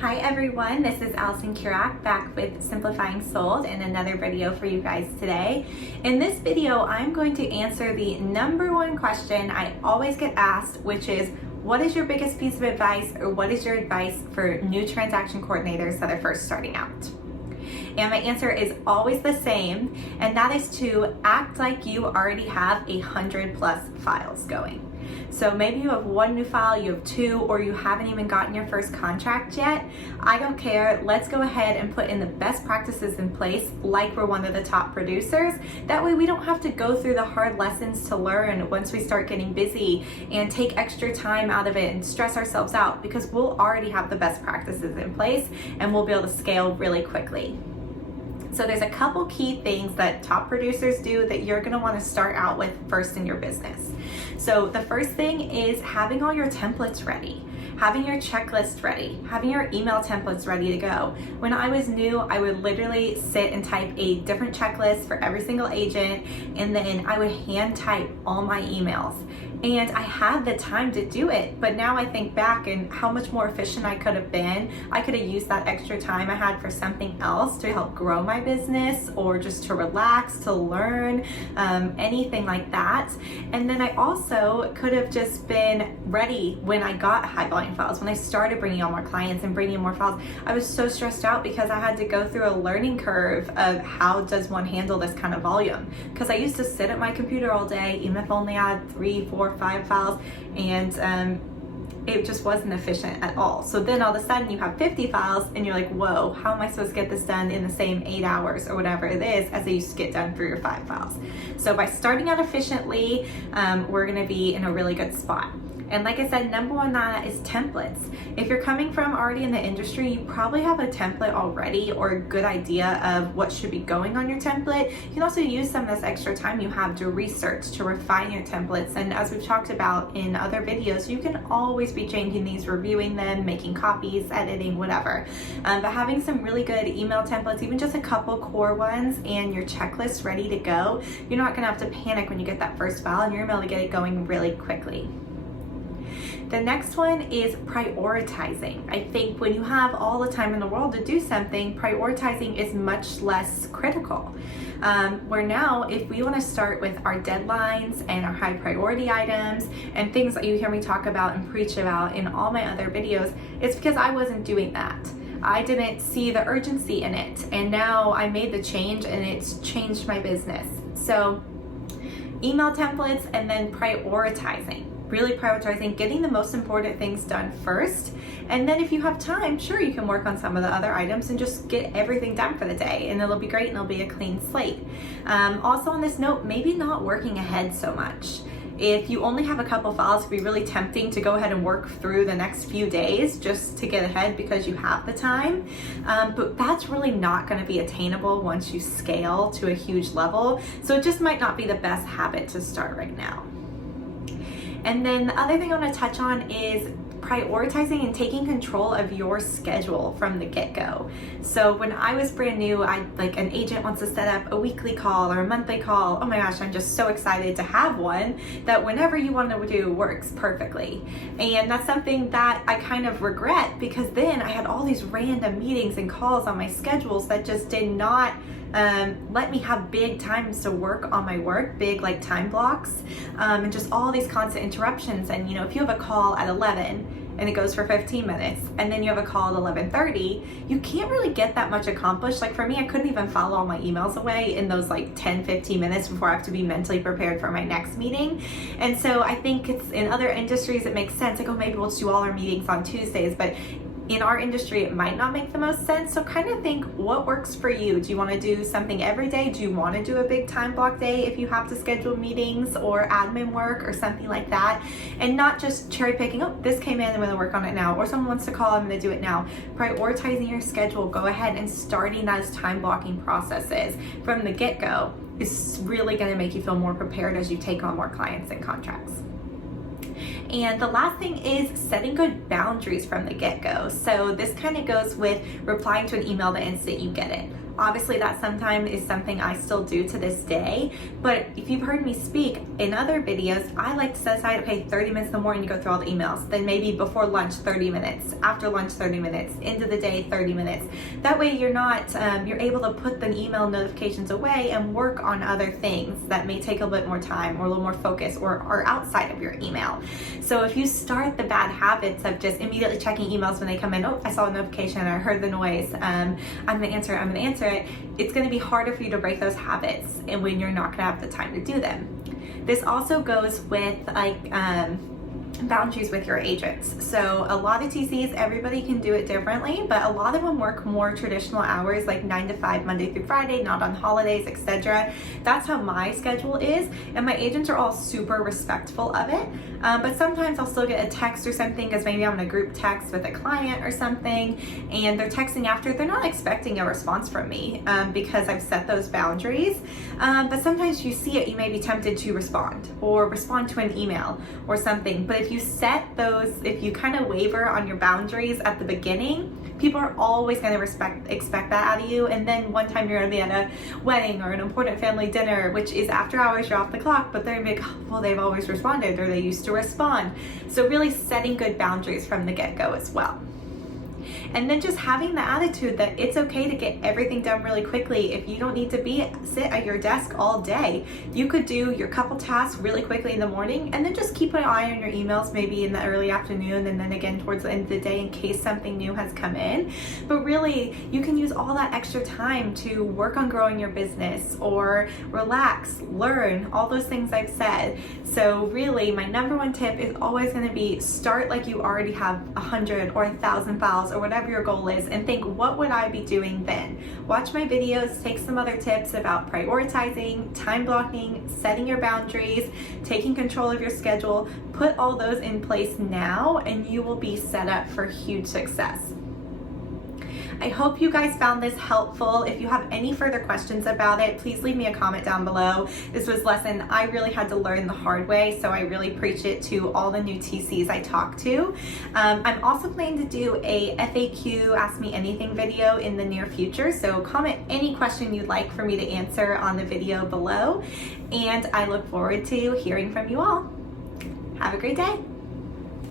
Hi everyone, this is Allison Kurak back with Simplifying Sold and another video for you guys today. In this video, I'm going to answer the number one question I always get asked, which is, what is your biggest piece of advice, or what is your advice for new transaction coordinators that are first starting out? And my answer is always the same, and that is to act like you already have 100+ files going. So maybe you have one new file, you have two, or you haven't even gotten your first contract yet. I don't care. Let's go ahead and put in the best practices in place like we're one of the top producers. That way we don't have to go through the hard lessons to learn once we start getting busy and take extra time out of it and stress ourselves out, because we'll already have the best practices in place and we'll be able to scale really quickly. So there's a couple key things that top producers do that you're going to want to start out with first in your business. So the first thing is having all your templates ready, having your checklist ready, having your email templates ready to go. When I was new, I would literally sit and type a different checklist for every single agent, and then I would hand type all my emails. And I had the time to do it, but now I think back and how much more efficient I could have been. I could have used that extra time I had for something else to help grow my business, or just to relax, to learn, anything like that. And then I also could have just been ready when I got high volume files. When I started bringing on more clients and bringing in more files, I was so stressed out because I had to go through a learning curve of how does one handle this kind of volume. Because I used to sit at my computer all day, even if I only had 3, 4, 5 files, and it just wasn't efficient at all. So then all of a sudden you have 50 files and you're like, whoa, how am I supposed to get this done in the same 8 hours or whatever it is as I used to get done for your 5 files? So by starting out efficiently, we're gonna be in a really good spot. And like I said, number one on that is templates. If you're coming from already in the industry, you probably have a template already, or a good idea of what should be going on your template. You can also use some of this extra time you have to research, to refine your templates. And as we've talked about in other videos, you can always be changing these, reviewing them, making copies, editing, whatever. But having some really good email templates, even just a couple core ones, and your checklist ready to go, you're not gonna have to panic when you get that first file, and you're able to get it going really quickly. The next one is prioritizing. I think when you have all the time in the world to do something, prioritizing is much less critical. Where now, if we want to start with our deadlines and our high priority items and things that you hear me talk about and preach about in all my other videos, it's because I wasn't doing that. I didn't see the urgency in it, and now I made the change and it's changed my business. So email templates, and then prioritizing. Really prioritizing, getting the most important things done first. And then if you have time, sure, you can work on some of the other items and just get everything done for the day, and it'll be great and it'll be a clean slate. Also on this note, maybe not working ahead so much. If you only have a couple files, it'd be really tempting to go ahead and work through the next few days just to get ahead because you have the time. But that's really not going to be attainable once you scale to a huge level. So it just might not be the best habit to start right now. And then the other thing I want to touch on is prioritizing and taking control of your schedule from the get-go. So when I was brand new, an agent wants to set up a weekly call or a monthly call. Oh my gosh, I'm just so excited to have one that whenever you want to do works perfectly. And that's something that I kind of regret, because then I had all these random meetings and calls on my schedules that just did not let me have big times to work on my work, big like time blocks, and just all these constant interruptions. And if you have a call at 11 and it goes for 15 minutes, and then you have a call at 11:30, you can't really get that much accomplished. Like for me, I couldn't even file all my emails away in those like 10-15 minutes before I have to be mentally prepared for my next meeting. And so I think it's in other industries it makes sense. Like, oh, maybe we'll just do all our meetings on Tuesdays, but in our industry, it might not make the most sense. So kind of think what works for you. Do you want to do something every day? Do you want to do a big time block day if you have to schedule meetings or admin work or something like that? And not just cherry picking, oh, this came in, I'm going to work on it now. Or someone wants to call, I'm going to do it now. Prioritizing your schedule, go ahead and starting those time blocking processes from the get-go is really going to make you feel more prepared as you take on more clients and contracts. And the last thing is setting good boundaries from the get-go. So this kind of goes with replying to an email the instant you get it. Obviously, that sometimes is something I still do to this day, but if you've heard me speak in other videos, I like to set aside, okay, 30 minutes in the morning to go through all the emails, then maybe before lunch, 30 minutes, after lunch, 30 minutes, into the day, 30 minutes. That way you're not, you're able to put the email notifications away and work on other things that may take a bit more time or a little more focus or are outside of your email. So if you start the bad habits of just immediately checking emails when they come in, oh, I saw a notification, I heard the noise, I'm gonna answer it, it's going to be harder for you to break those habits and when you're not going to have the time to do them. This also goes with boundaries with your agents. So a lot of TCs, everybody can do it differently, but a lot of them work more traditional hours, like 9 to 5, Monday through Friday, not on holidays, etc. That's how my schedule is, and my agents are all super respectful of it. But sometimes I'll still get a text or something, because maybe I'm in a group text with a client or something, and they're texting after. They're not expecting a response from me because I've set those boundaries. But sometimes you see it, you may be tempted to respond or respond to an email or something. But if you set those, if you kind of waver on your boundaries at the beginning, people are always going to expect that out of you. And then one time you're going to be at a wedding or an important family dinner, which is after hours, you're off the clock, but they're going to be like, oh, well, they've always responded, or they used to respond. So really setting good boundaries from the get-go as well. And then just having the attitude that it's okay to get everything done really quickly. If you don't need to sit at your desk all day, you could do your couple tasks really quickly in the morning and then just keep an eye on your emails maybe in the early afternoon and then again towards the end of the day in case something new has come in. But really, you can use all that extra time to work on growing your business or relax, learn, all those things I've said. So really, my number one tip is always going to be start like you already have 100 or 1,000 files or whatever your goal is, and think, what would I be doing then? Watch my videos, take some other tips about prioritizing, time blocking, setting your boundaries, taking control of your schedule. Put all those in place now and you will be set up for huge success. I hope you guys found this helpful. If you have any further questions about it, please leave me a comment down below. This was a lesson I really had to learn the hard way, so I really preach it to all the new TCs I talk to. I'm also planning to do a FAQ Ask Me Anything video in the near future, so comment any question you'd like for me to answer on the video below, and I look forward to hearing from you all. Have a great day.